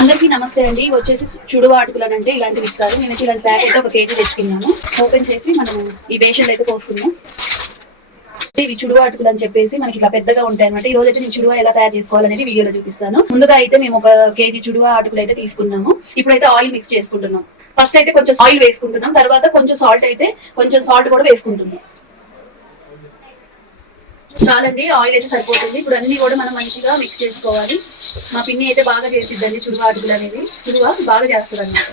అందరికీ నమస్తే అండి. వచ్చేసి చుడువ అటుకులు అని అంటే ఇలాంటివి ఇస్తారు. మేము ఇలాంటి ప్యాకెట్ ఒక కేజీ తెచ్చుకున్నాము ఓపెన్ చేసి మనం ఈ బేషన్ అయితే పోసుకున్నాం ఇవి చుడువ అటుకులు అని చెప్పేసి మనకి ఇట్లా పెద్దగా ఉంటాయి అనమాట ఈ రోజు అయితే నేను చుడువ ఎలా తయారు చేసుకోవాలనేది వీడియోలో చూపిస్తాను. ముందుగా అయితే మేము ఒక కేజీ చుడువ అటుకులు అయితే తీసుకున్నాము. ఇప్పుడైతే ఆయిల్ మిక్స్ చేసుకుంటున్నాం. ఫస్ట్ అయితే కొంచెం ఆయిల్ వేసుకుంటున్నాం. తర్వాత కొంచెం సాల్ట్ అయితే కొంచెం సాల్ట్ కూడా వేసుకుంటున్నాం. చాలండి ఆయిల్ అయితే సరిపోతుంది. ఇప్పుడు అన్ని కూడా మనం మంచిగా మిక్స్ చేసుకోవాలి. మా పిన్ని అయితే బాగా చేసిద్దండి చుడువ అటుకులు అనేది చుడువ బాగా చేస్తారు అనమాట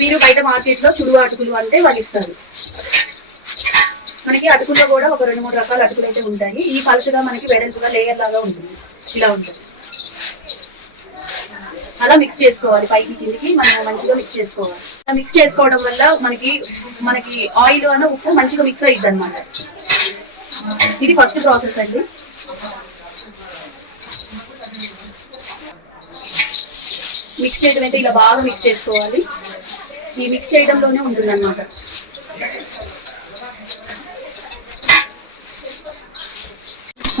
మీరు బయట మార్కెట్లో చుడువ అటుకులు అంటే వాళ్ళు ఇస్తారు. మనకి అటుకుల్లో కూడా ఒక రెండు మూడు రకాల అటుకులు అయితే ఉంటాయి. ఈ పలుచగా మనకి వెడల్పుగా లేయర్ లాగా ఉంటుంది. ఇలా ఉంటుంది. అలా మిక్స్ చేసుకోవాలి. పైకి కిందికి మనం మంచిగా మిక్స్ చేసుకోవాలి. అలా మిక్స్ చేసుకోవడం వల్ల మనకి మనకి ఆయిల్ అన్న ఉప్పు మంచిగా మిక్స్ అయ్యిద్ది అనమాట ఇది ఫస్ట్ ప్రాసెస్ అండి. మిక్స్ చేయడం అయితే ఇలా బాగా మిక్స్ చేసుకోవాలి. ఈ మిక్స్ చేయడంలోనే ఉంటుంది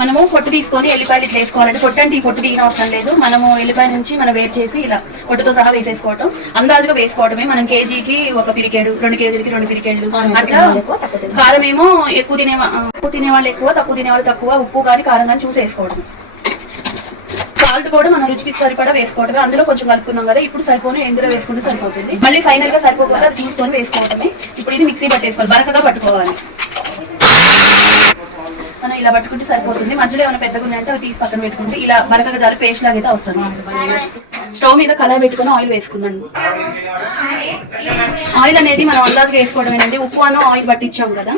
మనము పొట్టు తీసుకొని ఎల్లిపాయలు ఇట్లా వేసుకోవాలంటే పొట్టు అంటే ఈ పొట్టు తీయని అవసరం లేదు. మనము ఎల్లిపాయ నుంచి మనం వేరు చేసి ఇలా పొట్టుతో సహా వేసేసుకోవటం. అందాజుగా వేసుకోవటమే. మనం కేజీకి ఒక పిరికేడు రెండు కేజీలకి రెండు పిరికేళ్ళు. అట్లా కారం ఏమో ఎక్కువ తినే ఎక్కువ తినేవాళ్ళు ఎక్కువ తక్కువ తినేవాళ్ళు తక్కువ ఉప్పు కానీ కారం కానీ చూసి వేసుకోవడం సాల్ట్ కూడా మన రుచికి సరిపడా వేసుకోవటమే. అందులో కొంచెం కలుపుకున్నాం కదా ఇప్పుడు సరిపోను. ఎందులో వేసుకుంటే సరిపోతుంది. మళ్ళీ ఫైనల్గా సరిపోకుండా అది చూసుకొని వేసుకోవటమే. ఇప్పుడు ఇది మిక్సీ పట్టేసుకోవాలి. బరకగా పట్టుకోవాలి. మనం ఇలా పట్టుకుంటే సరిపోతుంది. మధ్యలో ఏమైనా పెద్దగా ఉన్నాయంటే అవి తీసి పక్కన పెట్టుకుంటే ఇలా బరకగా జాలి పేస్ట్ లాగా అయితే అవసరం స్టవ్ మీద కళాయి పెట్టుకుని ఆయిల్ వేసుకుందండి ఆయిల్ అనేది మనం అందాజుగా ఏంటంటే ఉప్పు అన్న ఆయిల్ పట్టించాం కదా.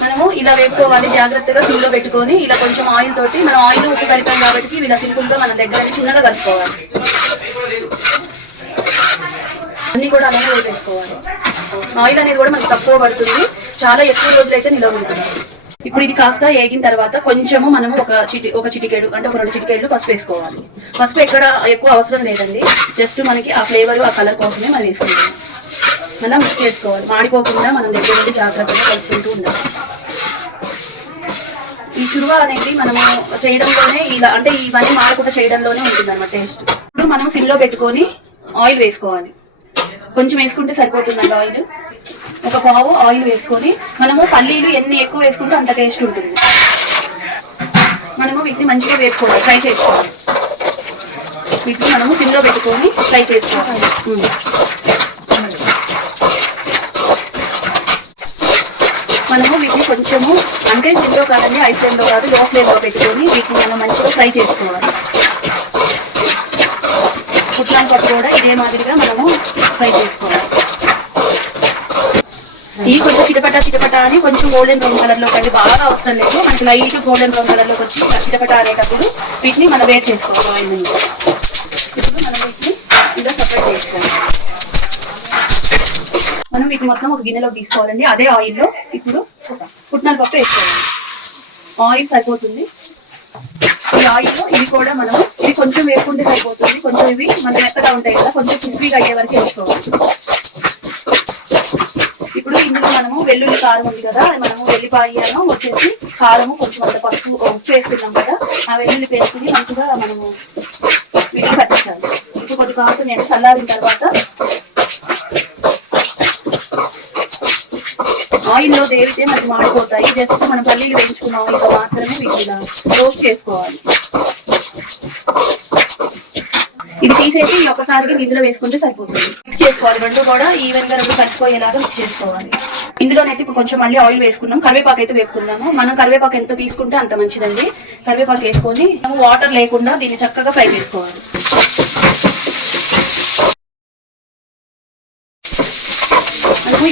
మనము ఇలా వేపుకోవాలి. జాగ్రత్తగా సిమ్లో పెట్టుకొని ఇలా కొంచెం ఆయిల్ తోటి మనం ఆయిల్ ఉప్పు కలిపాం కాబట్టి ఇలా తినుకుంటూ మన దగ్గర చిన్నగా కలుపుకోవాలి. అన్ని కూడా అలానే వేపేసుకోవాలి ఆయిల్ అనేది కూడా మనకు తక్కువ పడుతుంది. చాలా ఎక్కువ రోజులు అయితే నిలవ ఉంటుంది. ఇప్పుడు ఇది కాస్త ఏగిన తర్వాత కొంచెము మనము ఒక చిటి ఒక చిటికేడు అంటే ఒక రెండు చిటికేళ్ళు పసుపు వేసుకోవాలి. పసుపు ఎక్కడ ఎక్కువ అవసరం లేదండి. జస్ట్ మనకి ఆ ఫ్లేవర్ ఆ కలర్ కోసమే మనం వేసుకుంటాం. అలా మిక్స్ చేసుకోవాలి. మాడిపోకుండా మనం దగ్గర నుండి జాగ్రత్తగా కలుపుకుంటూ ఉండాలి. ఈ చురువ అనేది మనము చేయడంలోనే ఇలా అంటే ఇవన్నీ మాడకుండా చేయడంలోనే ఉంటుంది అనమాట టేస్ట్. ఇప్పుడు మనం సిమ్లో పెట్టుకొని ఆయిల్ వేసుకోవాలి. కొంచెం వేసుకుంటే సరిపోతుందండి ఆయిల్. ఒక పావు ఆయిల్ వేసుకొని మనము పల్లీలు ఎన్ని ఎక్కువ వేసుకుంటే అంత టేస్ట్ ఉంటుంది. మనము వీటిని మంచిగా వేసుకోవాలి ఫ్రై చేసుకోవాలి. వీటిని మనము సిమ్లో పెట్టుకొని ఫ్రై చేసుకోవాలి. మనము వీటిని కొంచెము అంటే సిమ్లో కాదండి ఐస్ ఫ్లేమ్లో కాదు లో ఫ్లేమ్లో పెట్టుకొని వీటిని మనం మంచిగా ఫ్రై చేసుకోవాలి. పప్పు కూడా ఇదే మాదిరిగా మనము ఫ్రై చేసుకోవాలి. ఇవి కొంచెం చిటపట చిటపట అని కొంచెం గోల్డెన్ బ్రౌన్ కలర్లోకి అది బాగా అవసరం లేదు. మనకి లైట్ గోల్డెన్ బ్రౌన్ కలర్లోకి వచ్చి చిటపట అనేటప్పుడు వీటిని మనం వేట్ చేసుకోవాలి ఆయిల్ నుంచి ఇప్పుడు మనం వీటిని ఇలా సపరేట్ చేసుకోవాలి. మనం వీటిని మొత్తం ఒక గిన్నెలో తీసుకోవాలండి. అదే ఆయిల్లో ఇప్పుడు పుట్నాల పప్పు వేసుకోవాలి. ఆయిల్ సరిపోతుంది. ఈ ఆయిల్ ఇవి కూడా మనం ఇవి కొంచెం వేసుకుంటే సరిపోతుంది. కొంచెం ఇవి మన మెత్తగా ఉంటాయి కదా కొంచెం క్రిస్పీగా అయ్యే వరకు వేసుకోవాలి. ఇప్పుడు ఇందులో మనము వెల్లుల్లి కారం ఉంది కదా అది మనము వెల్లిపాయను వచ్చేసి కారము కొంచెం అంత పసుపు ఉప్పు వేస్తున్నాం కదా ఆ వెల్లుల్లి పేసుకుని మంచిగా మనము వీటిని పట్టించాలి. ఇప్పుడు కొద్ది కాకుండా నేను చల్లారిన తర్వాత ఆయిల్లో దేవితే మనకి మాడిపోతాయి. జస్ట్ మనం పల్లీలు వేయించుకున్న ఇంకా మాత్రమే వీటిని రోస్ట్ చేసుకోవాలి. ఇది తీసేసి ఒకసారికి ఇందులో వేసుకుంటే సరిపోతుంది. మిక్స్ చేసుకోవాలి. రెండు కూడా ఈవెన్గా రెండు కలిసిపోయేలాగా మిక్స్ చేసుకోవాలి. ఇందులోనైతే ఇప్పుడు కొంచెం మళ్ళీ ఆయిల్ వేసుకున్నాం. కరివేపాకు అయితే వేపుకుందాము. మనం కరివేపాకు ఎంత తీసుకుంటే అంత మంచిదండి. కరివేపాకు వేసుకొని మనం వాటర్ లేకుండా దీన్ని చక్కగా ఫ్రై చేసుకోవాలి మనము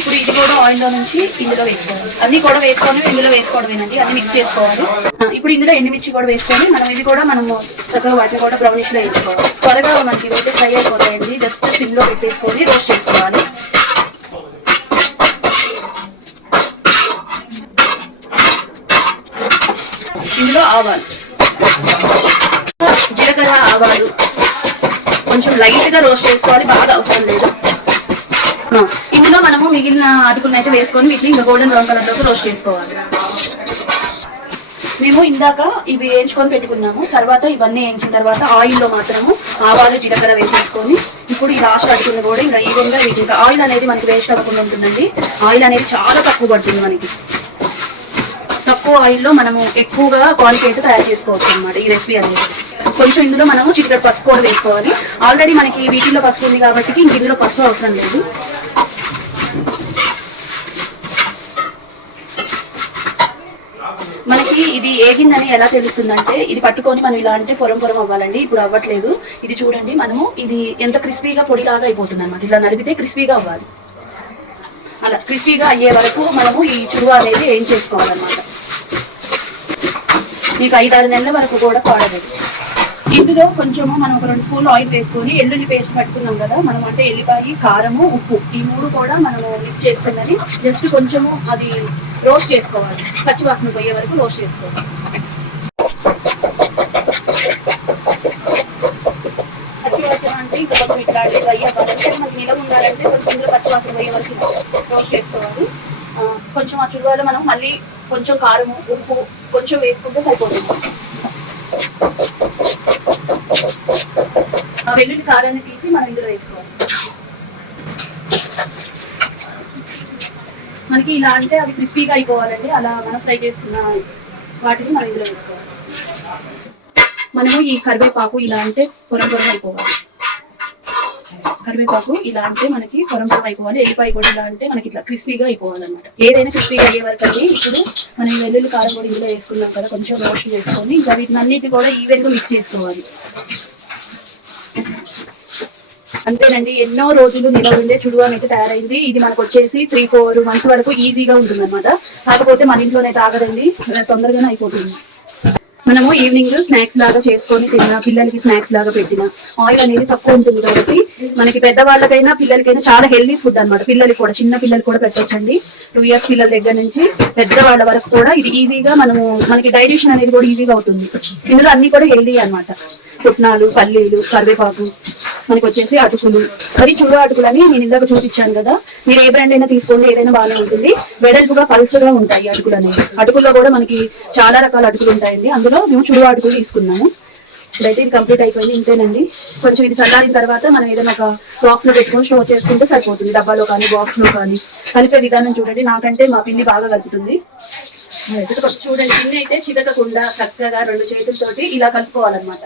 ఆయిల్లో నుంచి ఇందులో వేసుకోవాలి అన్ని కూడా వేసుకొని ఇందులో వేసుకోవడమేనండి. అన్ని మిక్స్ చేసుకోవాలి. ఇప్పుడు ఇందులో ఎండుమిర్చి కూడా వేసుకొని మనం ఇది కూడా మనము చక్కగా వాటిని కూడా బ్రౌనిష్లో వేసుకోవాలి త్వరగా మనకి ఇవైతే ఫ్రై అయిపోతాయండి. జస్ట్ సిమ్లో పెట్టేసుకొని రోస్ట్ చేసుకోవాలి. ఇందులో ఆవాలు. జీలకర్ర ఆవాలు. కొంచెం లైట్గా రోస్ట్ చేసుకోవాలి. బాగా అవసరం లేదు. ఇందులో మనము మిగిలిన అటుకులను అయితే వేసుకొని వీటిని ఇంకా గోల్డెన్ బ్రౌన్ కలర్లోకి రోస్ట్ చేసుకోవాలి. మేము ఇందాక ఇవి వేయించుకొని పెట్టుకున్నాము. తర్వాత ఇవన్నీ వేయించిన తర్వాత ఆయిల్లో మాత్రము ఆవాలు జీలకర్ర వేసేసుకొని ఇప్పుడు ఈ లాస్ట్ పట్టుకున్న కూడా ఇంకా ఈవెన్గా వీటి ఇంకా ఆయిల్ అనేది మనకి వేస్ట్ అవ్వకుండా ఉంటుందండి. ఆయిల్ అనేది చాలా తక్కువ పడుతుంది మనకి. తక్కువ ఆయిల్లో మనము ఎక్కువగా క్వాలిటీ అయితే తయారు చేసుకోవచ్చు అనమాట ఈ రెసిపీ అనేది. కొంచెం ఇందులో మనము చిటికెట్ పసుపు కూడా వేసుకోవాలి. ఆల్రెడీ మనకి వీటిల్లో పసుపు ఉంది కాబట్టి ఇంక ఇందులో పసుపు అవసరం లేదు. మనకి ఇది ఏగిందని ఎలా తెలుస్తుందంటే ఇది పట్టుకొని మనం ఇలా అంటే పొరం పొరం అవ్వాలండి. ఇప్పుడు అవ్వట్లేదు. ఇది చూడండి మనము ఇది ఎంత క్రిస్పీగా పొడిలాగా అయిపోతుంది అనమాట ఇలా నలిపితే క్రిస్పీగా అవ్వాలి. అలా క్రిస్పీగా అయ్యే వరకు మనము ఈ చురువ అనేది ఏం చేసుకోవాలన్నమాట. మీకు ఐదారు నెలల వరకు కూడా పాడలేదు ఇందులో కొంచెము మనం ఒక రెండు స్పూన్లు ఆయిల్ వేసుకొని ఎల్లుల్లి పేస్ట్ పట్టుకున్నాం కదా మనం అంటే ఎల్లిపాయి కారము ఉప్పు ఈ మూడు కూడా మనము మిక్స్ చేసుకున్నది. జస్ట్ కొంచెము అది రోస్ట్ చేసుకోవాలి. పచ్చి వాసన పోయే వరకు రోస్ట్ చేసుకోవాలి. పచ్చి వాసన అంటే ఇంకా కొంచెం ఇట్లా డ్రై మనకి నిలవ ఉండాలంటే కొంచెం ఇందులో పచ్చి వాసన పోయే వరకు రోస్ట్ చేసుకోవాలి. ఆ, కొంచెం ఆ చుడువాలో మనం మళ్ళీ కొంచెం కారము ఉప్పు కొంచెం వేసుకుంటే సరిపోతుంది. వెల్లుల్లి కారాన్ని తీసి మనం ఇందులో వేసుకోవాలి. మనకి ఇలా అంటే అవి క్రిస్పీగా అయిపోవాలండి. అలా మనం ఫ్రై చేసుకున్న వాటిని మనం ఇందులో వేసుకోవాలి. మనము ఈ కరివేపాకు ఇలా అంటే పొరం పొరం అయిపోవాలి. కరివేపాకు ఇలా అంటే మనకి పొరం పొరం అయిపోవాలి. ఎల్లిపాయ కూడా ఇలా అంటే మనకి ఇట్లా క్రిస్పీగా అయిపోవాలన్నమాట. ఏదైనా క్రిస్పీగా అయ్యే వరకు అండి. ఇప్పుడు మనం వెల్లుల్లి కారం కూడా ఇందులో వేసుకున్నాం కదా కొంచెం రోస్ట్ చేసుకొని ఇంకా వీటిని అన్నిటి కూడా ఈవెన్గా మిక్స్ చేసుకోవాలి. అంతేనండి ఎన్నో రోజులు నిలవ ఉండే చుడువ అయితే తయారైంది. ఇది మనకు వచ్చేసి త్రీ ఫోర్ మంత్స్ వరకు ఈజీగా ఉంటుంది అనమాట కాకపోతే మన ఇంట్లోనే తాగదండి తొందరగానే అయిపోతుంది. మనము ఈవినింగ్ స్నాక్స్ లాగా చేసుకొని తిన్నా పిల్లలకి స్నాక్స్ లాగా పెట్టిన. ఆయిల్ అనేది తక్కువ ఉంటుంది కాబట్టి మనకి పెద్దవాళ్ళకైనా పిల్లలకైనా చాలా హెల్దీ ఫుడ్ అన్నమాట. పిల్లలకి కూడా చిన్న పిల్లలు కూడా పెట్టొచ్చండి. టూ ఇయర్స్ పిల్లల దగ్గర నుంచి పెద్దవాళ్ళ వరకు కూడా ఇది ఈజీగా మనము మనకి డైజెషన్ అనేది కూడా ఈజీగా అవుతుంది. ఇందులో అన్ని కూడా హెల్దీ అన్నమాట. పుట్నాలు పల్లీలు కరివేపాకు. మనకి వచ్చేసి అటుకులు అది చూడ అటుకులు అని నేను ఇందాక చూపించాను కదా. మీరు ఏ బ్రాండ్ అయినా తీసుకోండి ఏదైనా బాగానే ఉంటుంది. వెడల్పుగా పలుచగా ఉంటాయి అటుకులు అనేవి. అటుకుల్లో కూడా మనకి చాలా రకాల అటుకులు ఉంటాయండి. అందులో మేము చుడువ అటుకులు తీసుకున్నాము. ఇప్పుడైతే ఇది కంప్లీట్ అయిపోయింది ఇంతేనండి. కొంచెం ఇది చల్లారిన తర్వాత మనం ఏదైనా ఒక బాక్స్లో పెట్టుకొని స్టోర్ చేసుకుంటే సరిపోతుంది. డబ్బాలో కానీ బాక్స్లో కానీ. కలిపే విధానం చూడండి. నాకంటే మా పిల్లి బాగా కలుపుతుంది. చూడండి పిండి అయితే చితకకుండా చక్కగా రెండు చేతులతోటి ఇలా కలుపుకోవాలన్నమాట.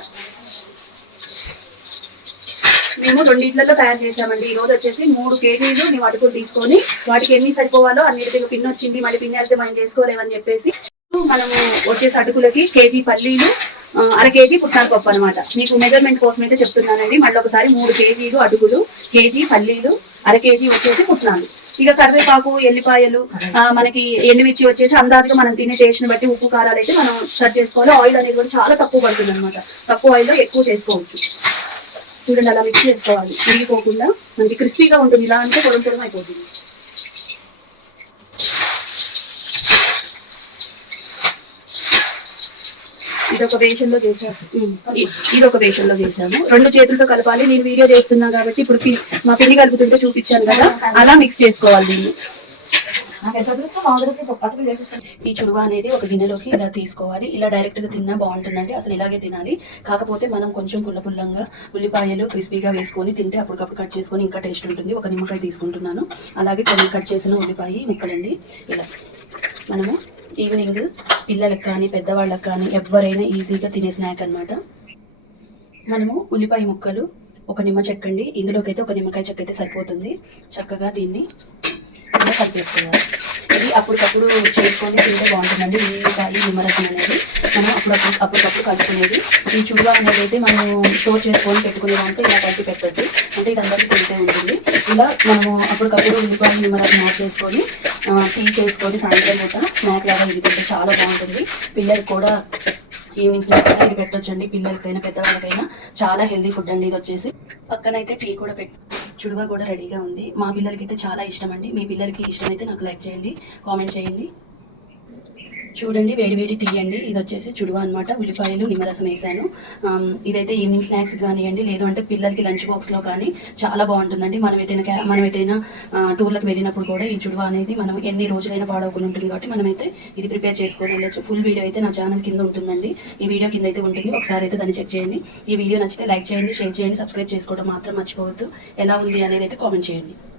మేము రెండిట్లలో తయారు చేసామండి ఈ రోజు వచ్చేసి మూడు కేజీలు మేము అటుకులు తీసుకొని వాటికి ఎన్ని సరిపోవాలో అన్నిటికీ పిన్ వచ్చింది మళ్ళీ పిన్ వెళ్తే మనం చేసుకోలేమని చెప్పేసి మనము వచ్చేసి అటుకులకి కేజీ పల్లీలు అర కేజీ పుట్నాల పప్పు అనమాట మీకు మెజర్మెంట్ కోసం అయితే చెప్తున్నానండి. మళ్ళీ ఒకసారి మూడు కేజీలు అటుకులు కేజీ పల్లీలు అర కేజీ వచ్చేసి పుట్నాలు. ఇక కరివేపాకు ఎల్లిపాయలు మనకి ఎండుమిర్చి వచ్చేసి అందాజుగా మనం తినే టేస్ట్ని బట్టి ఉప్పు కారాలు అయితే మనం సర్చ్ చేసుకోవాలి. ఆయిల్ అనేది కూడా చాలా తక్కువ పడుతుంది అనమాట తక్కువ ఆయిల్లో ఎక్కువ చేసుకోవచ్చు. చూడండి అలా మిక్స్ చేసుకోవాలి. విరిగిపోకుండా మనకి క్రిస్పీగా ఉంటుంది. ఇలా అంటే పొడం పొడం అయిపోతుంది. ఇది ఒక వేషంలో చేసాము ఇ- ఇది ఒక వేషంలో చేసాము రెండు చేతులతో కలపాలి. నేను వీడియో చేస్తున్నా కాబట్టి ఇప్పుడు మా పిండి కలుపుతుంటే చూపించాను కదా. అలా మిక్స్ చేసుకోవాలి దీన్ని. ఈ చుడువ అనేది ఒక గిన్నెలోకి ఇలా తీసుకోవాలి. ఇలా డైరెక్ట్గా తిన్నా బాగుంటుందండి అసలు ఇలాగే తినాలి. కాకపోతే మనం కొంచెం పుల్ల పుల్లంగా ఉల్లిపాయలు క్రిస్పీగా వేసుకొని తింటే అప్పటికప్పుడు కట్ చేసుకొని ఇంకా టేస్ట్ ఉంటుంది. ఒక నిమ్మకాయ తీసుకుంటున్నాను. అలాగే కొన్ని కట్ చేసిన ఉల్లిపాయ ముక్కలండి. ఇలా మనము ఈవినింగ్ పిల్లలకు కానీ పెద్దవాళ్ళకి కానీ ఎవరైనా ఈజీగా తినే స్నాక్ అనమాట మనము ఉల్లిపాయ ముక్కలు ఒక నిమ్మ చెక్కండి. ఇందులోకి అయితే ఒక నిమ్మకాయ చెక్క అయితే సరిపోతుంది. చక్కగా దీన్ని ఇలా కలిపేసుకోవాలి ఇది అప్పటికప్పుడు చేసుకొని తింటే బాగుంటుందండి. ఈ నిమ్మరసం అనేది మనం అప్పుడప్పుడు అప్పటికప్పుడు కలుపుకునేది. ఈ చుడువా అనేది అయితే మనం స్టోర్ చేసుకొని పెట్టుకునే అంటే ఇలా కలిపి పెట్టచ్చు. అంటే ఇది అందరికీ తెలిసే ఉంటుంది. ఇలా మనము అప్పటికప్పుడు ఉల్లిపాయలు నిమ్మరసం యాడ్ చేసుకొని టీ చేసుకొని సాయంత్రం పూట స్నాక్ లాగా ఇది పెట్టి చాలా బాగుంటుంది. పిల్లలకు కూడా ఈవినింగ్స్ ఇది పెట్టొచ్చండి. పిల్లలకైనా పెద్దవాళ్ళకైనా చాలా హెల్దీ ఫుడ్ అండి ఇది వచ్చేసి. పక్కనైతే టీ కూడా పెట్ చుడువ కూడా రెడీగా ఉంది. మా పిల్లలకి అయితే చాలా ఇష్టం అండి. మీ పిల్లలకి ఇష్టమైతే నాకు లైక్ చేయండి కామెంట్ చేయండి. చూడండి వేడి వేడి టీ అండి. ఇది వచ్చేసి చుడువ అనమాట ఉల్లిపాయలు నిమ్మరసం వేసాను. ఇదైతే ఈవినింగ్ స్నాక్స్ కానివ్వండి లేదు అంటే పిల్లలకి లంచ్ బాక్స్లో కానీ చాలా బాగుంటుందండి. మనం ఎటైనా మనం ఎటైనా టూర్లకు వెళ్ళినప్పుడు కూడా ఈ చుడువ అనేది మనం ఎన్ని రోజులైనా పాడవకుండా ఉంటుంది కాబట్టి మనమైతే ఇది ప్రిపేర్ చేసుకొని వెళ్ళొచ్చు. ఫుల్ వీడియో అయితే నా ఛానల్ కింద ఉంటుందండి. ఈ వీడియో కింద అయితే ఉంటుంది. ఒకసారి అయితే దాన్ని చెక్ చేయండి. ఈ వీడియో నచ్చితే లైక్ చేయండి షేర్ చేయండి సబ్స్క్రైబ్ చేసుకోవడం మాత్రం మర్చిపోవద్దు. ఎలా ఉంది అనేది అయితే కామెంట్ చేయండి.